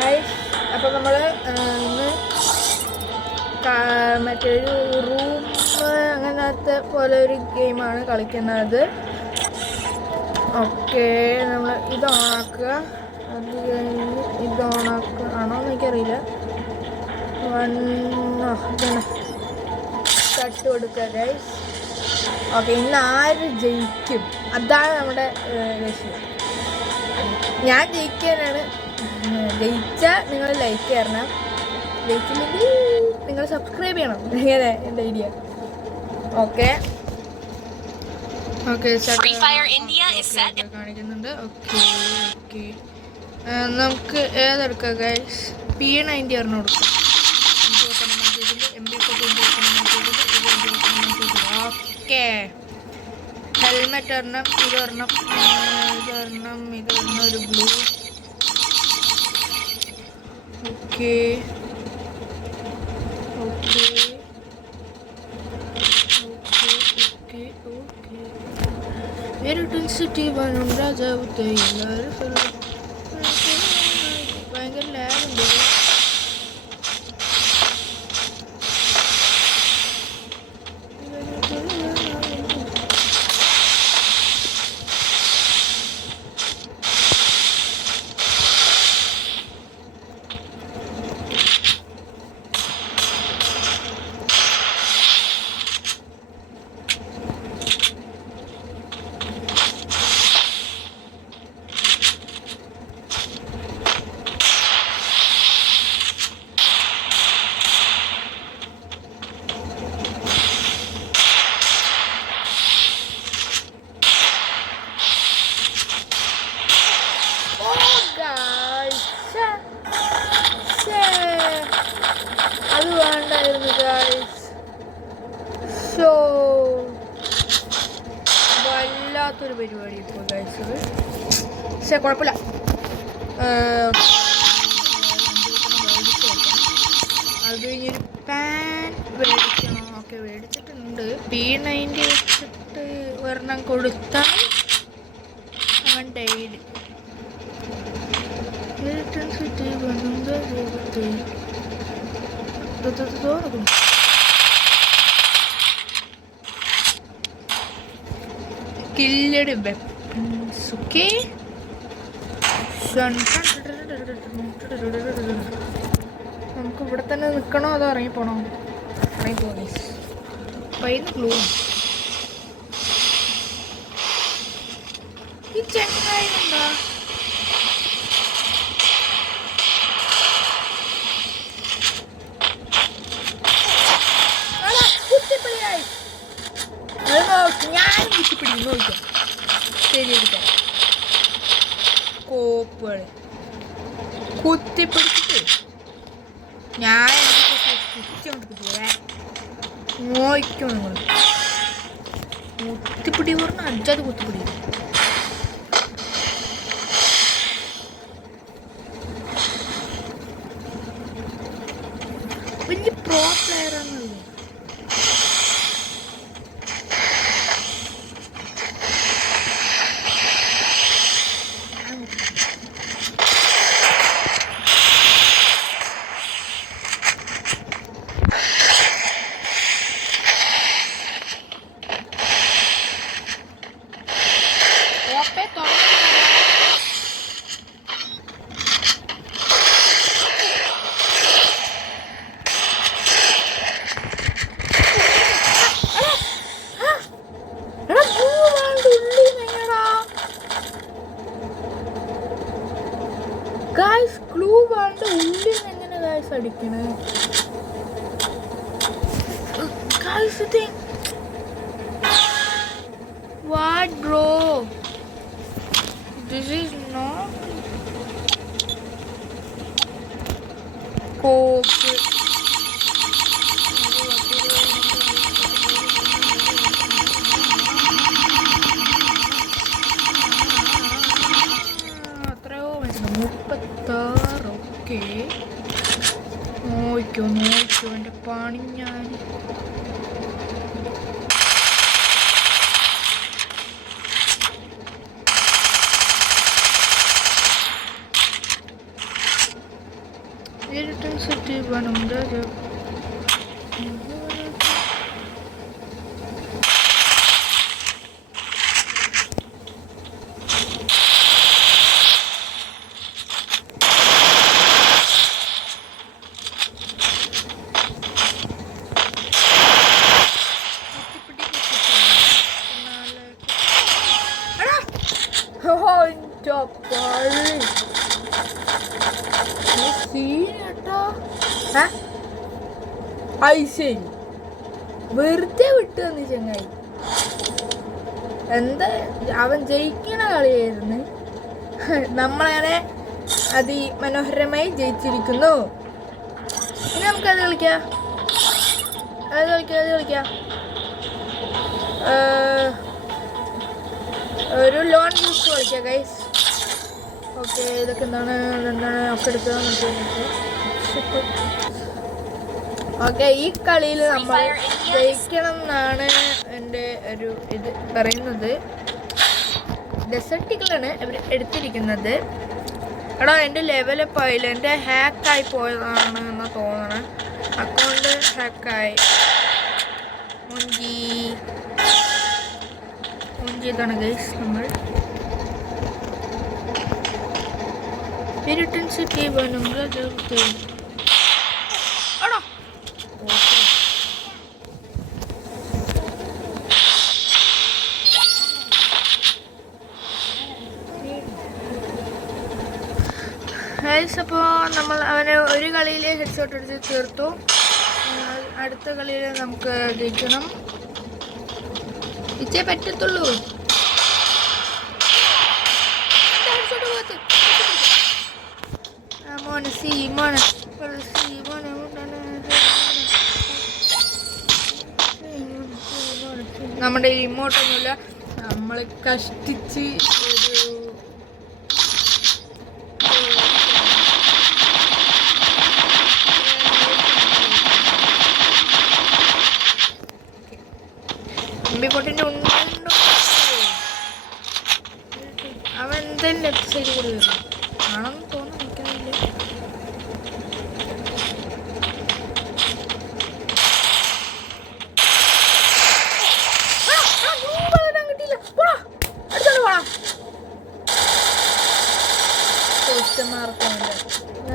Guys, അപ്പോൾ നമ്മൾ ഇന്ന് മറ്റൊരു റൂം അങ്ങനത്തെ പോലെ ഒരു ഗെയിമാണ് കളിക്കുന്നത്. ഓക്കെ, നമ്മൾ ഇത് ഓണാക്കുക. അത് കഴിഞ്ഞ് ഇത് ഓണാക്കുക ആണോ എന്ന് എനിക്കറിയില്ല. തട്ട് കൊടുക്കുക ഗൈസ്. ഓക്കെ, ഇന്ന് ആര് ജയിക്കും അതാണ് നമ്മുടെ ലക്ഷ്യം. ഞാൻ ജയിക്കാനാണ്. ജയിച്ചാൽ നിങ്ങൾ ലൈക്ക് തരണം, ജയിച്ചില്ലെങ്കിൽ നിങ്ങൾ സബ്സ്ക്രൈബ് ചെയ്യണം. ഇങ്ങനെ എൻ്റെ ഐഡിയ. ഓക്കെ ഓക്കെ കാണിക്കുന്നുണ്ട്. ഓക്കെ ഓക്കെ, നമുക്ക് ഏതെടുക്കാം ഗൈസ്? P90 ഒരെണ്ണം കൊടുക്കാം. ഓക്കെ, ഹെൽമെറ്റ് ഒരെണ്ണം, ഇതൊരെണ്ണം, ഇതൊരെണ്ണം ഒരു blue. Okay okay okay okay city വനം രാജാവ് ഭയങ്കര ലാഗുണ്ട്. അത് വേണ്ടായിരുന്നു ഗൈസ്. ഷോ വല്ലാത്തൊരു പരിപാടി ഇപ്പോൾ ഗൈസ്. അത് പക്ഷേ കുഴപ്പമില്ല. അത് കഴിഞ്ഞൊരു പാൻ മേടിക്കണം. ഓക്കെ, മേടിച്ചിട്ടുണ്ട്. P90 വെച്ചിട്ട് ഒരെണ്ണം കൊടുത്താൽ അവൻ ഡെയിലി കില്ലഡ് വെപ്പൺസ്. ഓക്കെ, നമുക്ക് ഇവിടെ തന്നെ നിൽക്കണോ അതോ ഇറങ്ങിപ്പോണോ? ഇറങ്ങിപ്പോയി. പൈന്ന് ക്ലൂ ഈ ചെങ്ങായി എന്താ? ഞാൻ കുത്തിപ്പിടിക്കും നോക്കാം. ശരി, എടുക്കാം. കോപ്പുകൾ കുത്തിപ്പിടിച്ചിട്ട് ഞാൻ നോക്കും. നിങ്ങൾ കുത്തിപ്പിടി പറഞ്ഞാൽ അഞ്ചാത് കുത്തിപ്പിടി. വലിയ പ്രോ പ്ലെയർ ആണല്ലോ. ഗായ്സ്, ക്ലൂ വേണ്ട ഉള്ളിൽ എങ്ങനെ ഗായ്സ് അടിക്കണേ? ഗായ്സ്, ഇത് what bro, this is not കോപ്പ്. ഓക്കെ, നോക്കോ എൻ്റെ പണി ഞാൻ. Intensity വേണം രാജാവ്. ഐശ്വര്യ വെറുതെ വിട്ടു തന്നു ചങ്ങായി. എന്താ അവൻ ജയിക്കണ കളിയായിരുന്നു. നമ്മളങ്ങനെ അതിമനോഹരമായി ജയിച്ചിരിക്കുന്നു. ഇനി നമുക്കത് കളിക്കാം. ഒരു ലോൺ യൂസ് കളിക്കാം ഗൈസ്. ഓക്കെ, ഇതൊക്കെ എന്താണ് ഒക്കെ എടുക്കുക. ഓക്കെ, ഈ കളിയിൽ നമ്മൾ ജയിക്കണം എന്നാണ് എൻ്റെ ഒരു ഇത് പറയുന്നത്. ഡെസർട്ടികളാണ് ഇവർ എടുത്തിരിക്കുന്നത്. എടാ, എൻ്റെ ലെവലപ്പ് ആയില്ല. എൻ്റെ ഹാക്കായി പോയതാണ് എന്ന് തോന്നണം. അക്കൗണ്ട് ഹാക്കായി. മുഞ്ചി ഇതാണ് ഗൈസ്. നമ്മൾ ഇൻറ്റൻസിറ്റി വേണം. അപ്പോൾ നമ്മൾ അവനെ ഒരു കളിയിൽ ഹെഡ്ഷോട്ട് അടിച്ച് തീർത്തു. അടുത്ത കളിയിൽ നമുക്ക് ജയിക്കണം. ഇച്ചേ പറ്റത്തുള്ളൂ. നമ്മുടെ ഇമോട്ടൊന്നുമില്ല. നമ്മൾ കഷ്ടിച്ച് പൊട്ടിൻ്റെ ഉണ്ടോ അവൻ എന്തായാലും ലെഫ്റ്റ് സൈഡിൽ കൂടി വരും ആണെന്ന് തോന്നുന്നു. നിൽക്കുന്നില്ല.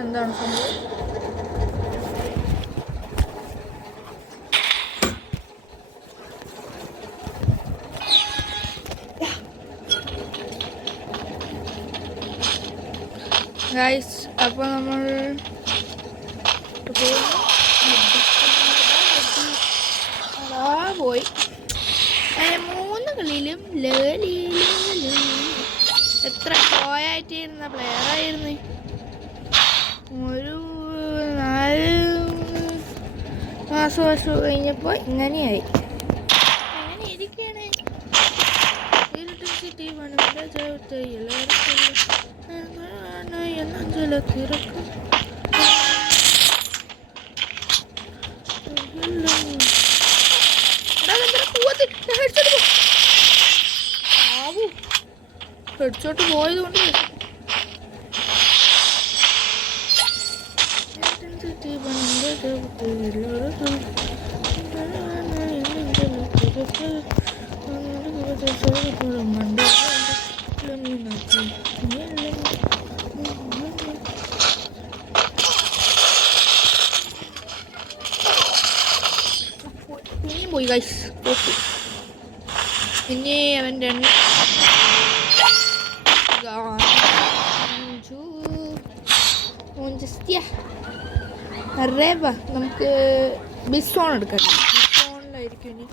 എന്താണ് സംഭവം? ഗൈസ്, അപ്പോൾ നമ്മൾ പോയി 3 കളിയിലും എത്ര പോയായിട്ടിരുന്ന പ്ലെയറായിരുന്നു. ഒരു 4 മാസം കഴിഞ്ഞപ്പോൾ ഇങ്ങനെയായി. അങ്ങനെ ഇരിക്കുകയാണ്. ഹെഡ്ഷോട്ട് പോയത് കൊണ്ട് പോയി ഗൈസ്. ഇനി അവൻ 2 നമുക്ക് ബിസോൺ എടുക്കാം. ബിസോണിലായിരിക്കും ഇനി.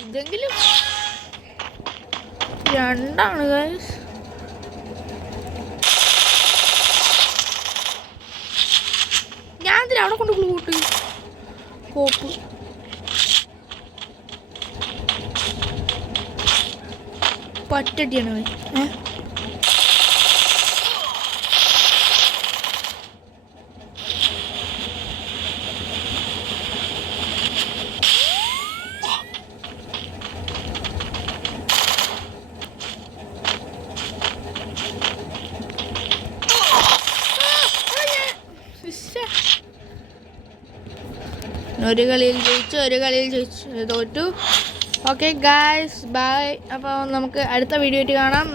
ഇതെങ്കിലും 2 ഗൈസ്. ഞാൻ എന്തിനാ അവിടെ കൊണ്ട് കൂട്ടി കോപ്പ്. പറ്റടിയാണ് ഒരു കളിയിൽ ജയിച്ചു തോറ്റു. Okay guys, bye. അപ്പോൾ നമുക്ക് അടുത്ത വീഡിയോ ആയിട്ട് കാണാം.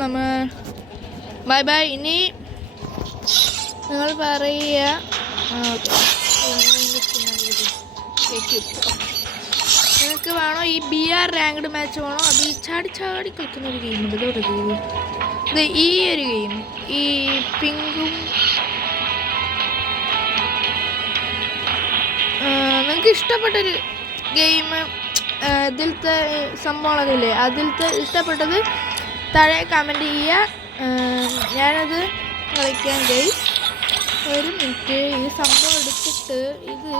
ബൈ. ഇനി നിങ്ങൾ പറയുക. നിങ്ങൾക്ക് വേണോ ഈ BR റാങ്ക്ഡ് മാച്ച് വേണോ? അത് ചാടി കളിക്കുന്ന ഒരു ഗെയിമുണ്ട്. ഇത് ഈ ഒരു ഗെയിം, ഈ പിങ്കും നിങ്ങൾക്ക് ഇഷ്ടപ്പെട്ടൊരു ഗെയിം, ഇതിലത്തെ സംഭവങ്ങളതില്ലേ, അതിലത്തെ ഇഷ്ടപ്പെട്ടത് താഴെ കമൻറ്റ് ചെയ്യുക. ഞാനത് കളിക്കാൻ ഗെയിം. ഒരു മിനിറ്റ്, ഈ സംഭവം എടുത്തിട്ട് ഇത്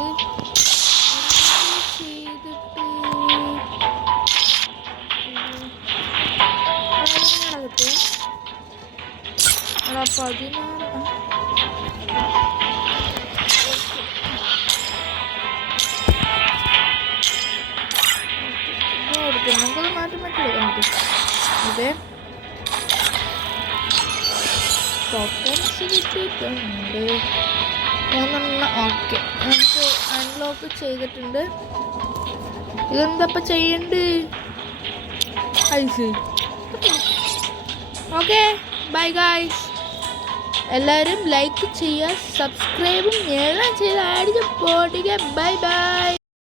നമുക്കത് മാറ്റി എടുക്കാൻ പറ്റും. അതെ, ടോക്കൺസ് കിട്ടിയിട്ടുണ്ട് 3. ഓക്കെ, നമുക്ക് അൺലോക്ക് ചെയ്തിട്ടുണ്ട്. ഇതെന്തപ്പം ചെയ്യണ്ട്? ഐസ്. Okay, bye guys. എല്ലാവരും ലൈക്ക് ചെയ്യുക, സബ്സ്ക്രൈബും എല്ലാം ചെയ്ത് അടിച്ച് പോട്ടിക്കുക. ബൈ.